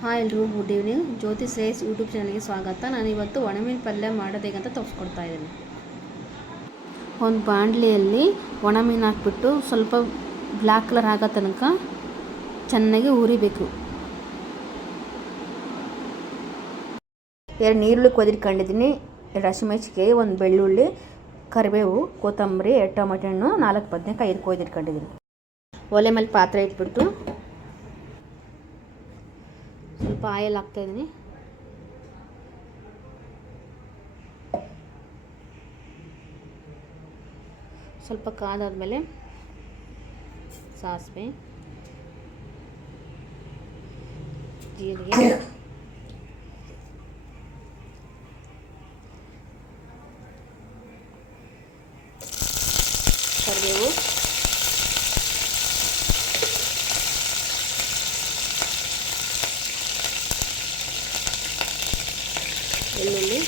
Hi ಎಲ್ಲರೂ good evening Jyothi says YouTube ಚಾನಲ್ಗೆ ಸ್ವಾಗತ. ನಾನು ಇವತ್ತು ಒಣಮೀನು ಪಲ್ಯ ಮಾಡೋದು ಹೇಗಂತ ತೋರಿಸ್ಕೊಡ್ತಾ ಇದ್ದೀನಿ. ಒಂದು ಬಾಣಲಿಯಲ್ಲಿ ಒಣಮೀನು ಹಾಕ್ಬಿಟ್ಟು ಸ್ವಲ್ಪ ಬ್ಲ್ಯಾಕ್ ಕಲರ್ ಆಗೋ ತನಕ ಚೆನ್ನಾಗಿ ಉರಿಬೇಕು ಎರಡು ನೀರುಳ್ಳಿ ಕೊದಿರ್ಕೊಂಡಿದ್ದೀನಿ ಎರಡು ಹಸಿಮೆಚ್ಚಿಗೆ ಒಂದು ಬೆಳ್ಳುಳ್ಳಿ ಕರಿಬೇವು ಕೊತ್ತಂಬರಿ ಎರಡು ಟೊಮೆಟೊ ಹಣ್ಣು ನಾಲ್ಕು ಬದನೆಕಾಯಿ ಐದು ಕೊಯ್ದಿಟ್ಕೊಂಡಿದ್ದೀನಿ ಒಲೆ ಮೇಲೆ ಪಾತ್ರೆ ಇಟ್ಬಿಟ್ಟು ಸ್ವಲ್ಪ ಆಯಿಲ್ ಹಾಕ್ತಾಯಿದ್ದೀನಿ ಸ್ವಲ್ಪ ಕಾದಾದ್ಮೇಲೆ ಸಾಸಿವೆ ಜೀರಿಗೆ ಕರಿಬೇವು. పడుతుందండి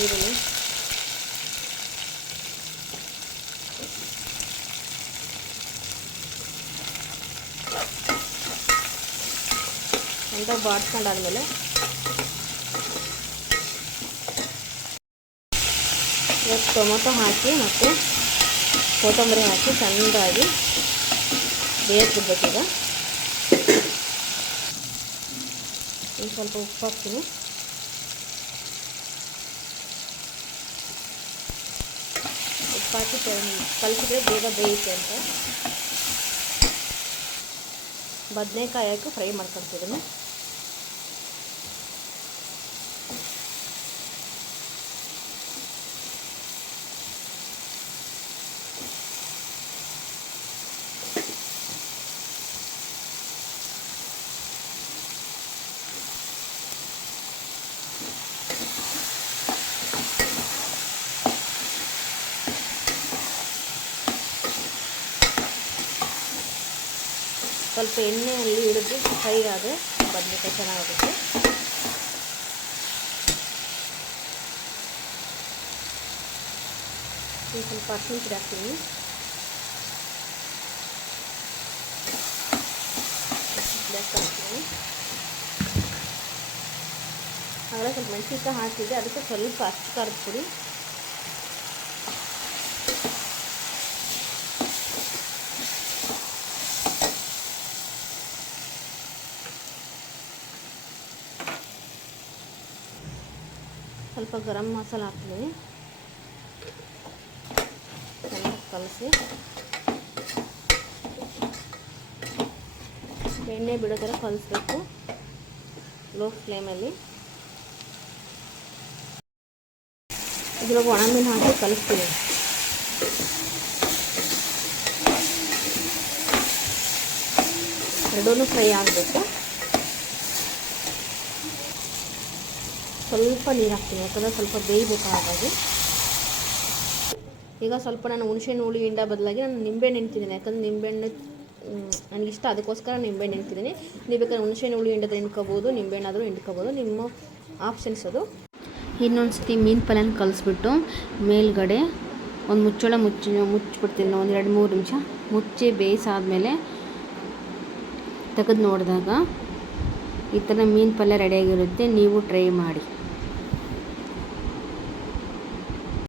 Thank you. ಅಂತ ಬಾಡ್ಸ್ಕೊಂಡಾದ್ಮೇಲೆ. ಇವತ್ತು ಟೊಮೊಟೊ ಹಾಕಿ ಮತ್ತು ಕೊತ್ತಂಬರಿ ಹಾಕಿ ಚೆಂದಾಗಿ ಬೇಯಿಸ್ಬಿಡ್ಬೇಕೀಗ. ಈಗ ಸ್ವಲ್ಪ ಉಪ್ಪು ಹಾಕ್ತೀನಿ. ಉಪ್ಪು ಹಾಕಿ ಕಲಿಸಿದ್ರೆ ಬೇಗ ಬೇಯುತ್ತೆ ಅಂತ. ಬದನೆಕಾಯಿ ಹಾಕಿ ಫ್ರೈ ಮಾಡ್ಕೊತಿದ್ದೀನಿ ಸ್ವಲ್ಪ ಎಣ್ಣೆಯಲ್ಲಿ ಹಿಡಿದು ಫ್ರೈ ಆದರೆ ಬದನೆಕಾಯಿ ಚೆನ್ನಾಗುತ್ತೆ ಈಗ ಸ್ವಲ್ಪ ಅರ್ಶಿನ ಪುಡಿ ಹಾಕ್ತೀನಿ ಹಾಕ್ತೀನಿ. ಆಮೇಲೆ ಸ್ವಲ್ಪ ಮೆಣಸಿನ್ಕಾಯಿ ಹಾಕಿದ್ದೆ ಅದಕ್ಕೆ ಸ್ವಲ್ಪ ಅಷ್ಟು ಖಾರದ ಪುಡಿ ಸ್ವಲ್ಪ ಗರಂ ಮಸಾಲ ಹಾಕ್ತೀನಿ ಚೆನ್ನಾಗಿ ಕಲಸಿ. ಎಣ್ಣೆ ಬಿಡೋ ಥರ ಕಲಿಸ್ಬೇಕು. ಲೋ ಫ್ಲೇಮಲ್ಲಿ. ಇದ್ರೊಳಗೆ ಒಣ ಹಾಕಿ ಕಲಿಸ್ತೀನಿ ಎರಡೂ ಫ್ರೈ ಆಗಬೇಕು. ಸ್ವಲ್ಪ ನೀರು ಹಾಕ್ತೀನಿ ಯಾಕಂದರೆ ಸ್ವಲ್ಪ ಬೇಯಬೇಕು ಈಗ ಸ್ವಲ್ಪ ನಾನು ಹುಣಸೆಹಣ್ಣು ಹುಳಿ ಹಿಂಡ ಬದಲಾಗಿ ನಾನು ನಿಂಬೆಹಣ್ಣು ನೆನ್ತಿದ್ದೀನಿ, ಯಾಕಂದರೆ ನಿಂಬೆಹಣ್ಣು ನನಗಿಷ್ಟ ಅದಕ್ಕೋಸ್ಕರ ನಿಂಬೆಹಣ್ಣು ನೆನ್ತಿದ್ದೀನಿ. ನೀವು ಬೇಕಾದ್ರೆ ಹುಣಸೆಹಣ್ಣು ಹುಳಿ ಹಿಂಡದ ಹಿಂಡ್ಕೋಬೋದು ನಿಂಬೆಹಣ್ಣಾದರೂ ಹಿಂಡ್ಕೋಬೋದು, ನಿಮ್ಮ ಆಪ್ಷನ್ಸ್ ಅದು. ಇನ್ನೊಂದು ಸತಿ ಮೀನು ಪಲ್ಯನ ಕಲಿಸ್ಬಿಟ್ಟು ಮೇಲ್ಗಡೆ ಒಂದು ಮುಚ್ಚಳ ಮುಚ್ಚಿ, ಮುಚ್ಚಿಬಿಡ್ತೀನಿ ಒಂದು ಎರಡು ಮೂರು ನಿಮಿಷ. ಮುಚ್ಚಿ ಬೇಯಿಸಾದ್ಮೇಲೆ ತೆಗೆದು ನೋಡಿದಾಗ ಈ ಥರ ಮೀನು ಪಲ್ಯ ರೆಡಿಯಾಗಿರುತ್ತೆ ನೀವು ಟ್ರೈ ಮಾಡಿ.